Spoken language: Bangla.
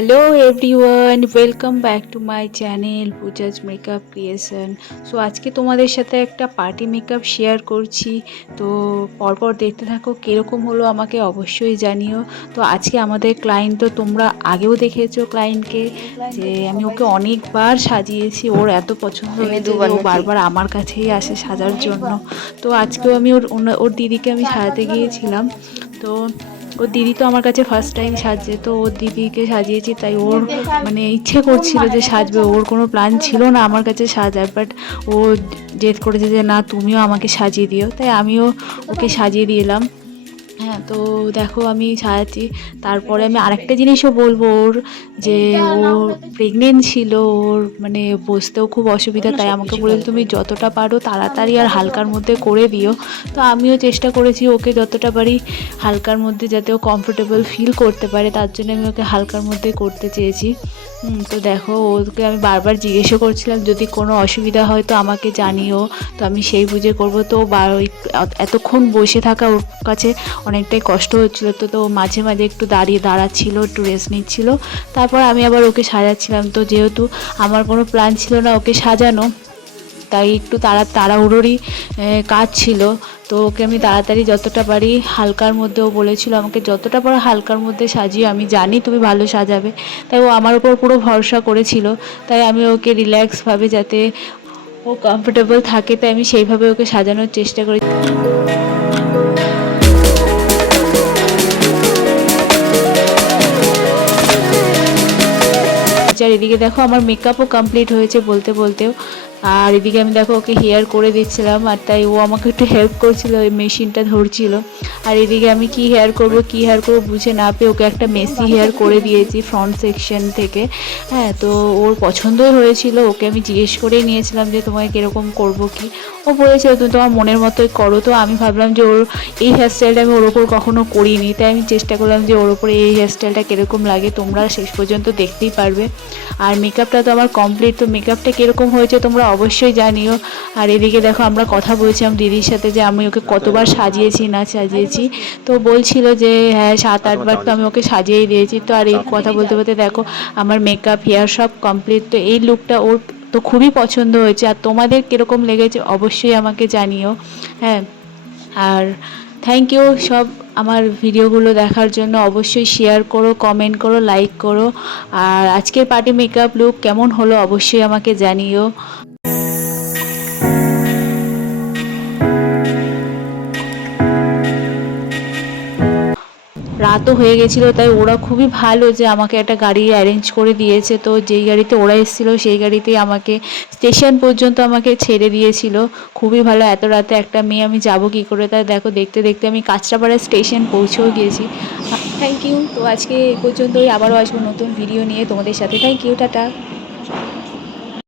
Hello everyone, welcome back to my channel Pooja's makeup creation. So আজকে তোমাদের সাথে একটা পার্টি মেকআপ শেয়ার করছি। তো পরপর দেখতে থাকো, কীরকম হলো আমাকে অবশ্যই জানিও। তো আজকে আমাদের ক্লায়েন্ট, তো তোমরা আগেও দেখেছো ক্লায়েন্টকে, যে আমি ওকে অনেকবার সাজিয়েছি। ওর এত পছন্দ হয়েছে যে ও বারবার আমার কাছেই আসে সাজার জন্য। তো আজকেও আমি ওর দিদিকে আমি সাজাতে গিয়েছিলাম। তো ওর দিদি তো আমার কাছে ফার্স্ট টাইম সাজছে, তো ওর দিদিকে সাজিয়েছি। তাই ওর মানে ইচ্ছে করছিল যে সাজবে, ওর কোনো প্ল্যান ছিল না আমার কাছে সাজার, বাট ও জেদ করেছে যে না, তুমিও আমাকে সাজিয়ে দিও। তাই আমিও ওকে সাজিয়ে দিলাম। হ্যাঁ, তো দেখো আমি সাজাচ্ছি। তারপরে আমি আরেকটা জিনিসও বলবো, ওর যে ও প্রেগনেন্ট ছিল, ওর মানে বসতেও খুব অসুবিধা। তাই আমাকে বলেছে তুমি যতটা পারো তাড়াতাড়ি আর হালকার মধ্যে করে দিও। তো আমিও চেষ্টা করেছি ওকে যতটা পারি হালকার মধ্যে, যাতে ও কমফোর্টেবল ফিল করতে পারে, তার জন্য আমি ওকে হালকার মধ্যে করতে চেয়েছি। তো দেখো ওকে আমি বারবার জিজ্ঞেসও করছিলাম যদি কোনো অসুবিধা হয় তো আমাকে জানিও, তো আমি সেই বুঝে করবো। তো এতক্ষণ বসে থাকা ওর কাছে অনেকটাই কষ্ট হচ্ছিলো। তো মাঝে মাঝে একটু দাঁড়াচ্ছিল, একটু রেস্ট নিচ্ছিল। তারপর আমি আবার ওকে সাজাচ্ছিলাম। তো যেহেতু আমার কোনো প্ল্যান ছিল না ওকে সাজানো, তাই একটু তাড়াহুড়োরই কাজ ছিল। তো ওকে আমি তাড়াতাড়ি যতটা পারি হালকার মধ্যে, ও বলেছিল আমাকে যতটা পারো হালকার মধ্যে সাজিয়ে, আমি জানি তুমি ভালো সাজাবে। তাই ও আমার উপর পুরো ভরসা করেছিল। তাই আমি ওকে রিল্যাক্সভাবে, যাতে ও কমফোর্টেবল থাকে, তাই আমি সেইভাবে ওকে সাজানোর চেষ্টা করি। আর এদিকে দেখো আমার মেকআপও কমপ্লিট হয়েছে বলতে বলতেও। আর এদিকে আমি দেখো ওকে হেয়ার করে দিচ্ছিলাম, আর তাই ও আমাকে একটু হেল্প করছিল, ওই মেশিনটা ধরছিল। আর এদিকে আমি কি হেয়ার করব বুঝে না পেয়ে ওকে একটা মেসি হেয়ার করে দিয়েছি ফ্রন্ট সেকশন থেকে। হ্যাঁ, তো ওর পছন্দই হয়েছিল। ওকে আমি জিজ্ঞেস করেই নিয়েছিলাম যে তোমাকে কীরকম করবো কি। ও বলেছিল তুমি তোমার মনের মতোই করো। তো আমি ভাবলাম যে ওর এই হেয়ারস্টাইলটা আমি ওর ওপর কখনো করিনি, তাই আমি চেষ্টা করলাম যে ওর ওপরে এই হেয়ারস্টাইলটা কীরকম লাগে। তোমরা শেষ পর্যন্ত দেখতেই পারবে। আর মেকআপটা তো আমার কমপ্লিট। তো মেকআপটা কীরকম হয়েছে তোমরা অবশ্যই জানিও। আর এদিকে দেখো আমরা কথা বলছিলাম দিদির সাথে যে আমি ওকে কতবার সাজিয়েছি না সাজিয়েছি। তো বলছিল যে হ্যাঁ 7-8 বার তো আমি ওকে সাজিয়েই দিয়েছি। তো আর এই কথা বলতে বলতে দেখো আমার মেকআপ হেয়ার সব কমপ্লিট। তো এই লুকটা ওর তো খুবই পছন্দ হয়েছে। আর তোমাদের কীরকম লেগেছে অবশ্যই আমাকে জানিও। হ্যাঁ, আর থ্যাংক ইউ সব আমার ভিডিওগুলো দেখার জন্য। অবশ্যই শেয়ার করো, কমেন্ট করো, লাইক করো। আর আজকের পার্টি মেকআপ লুক কেমন হলো অবশ্যই আমাকে জানিও। রাতও হয়ে গেছিলো, তাই ওরা খুবই ভালো যে আমাকে একটা গাড়ি অ্যারেঞ্জ করে দিয়েছে। তো যেই গাড়িতে ওরা এসেছিলো সেই গাড়িতেই আমাকে স্টেশন পর্যন্ত আমাকে ছেড়ে দিয়েছিল। খুবই ভালো। এত রাতে একটা মেয়ে আমি যাব কী করে। তাই দেখো দেখতে দেখতে আমি কাঁচরাপাড়া স্টেশন পৌঁছেও গিয়েছি। Thank you. তো আজকে এই পর্যন্তই, আবারও আসবো নতুন ভিডিও নিয়ে তোমাদের সাথে। Thank you, tata.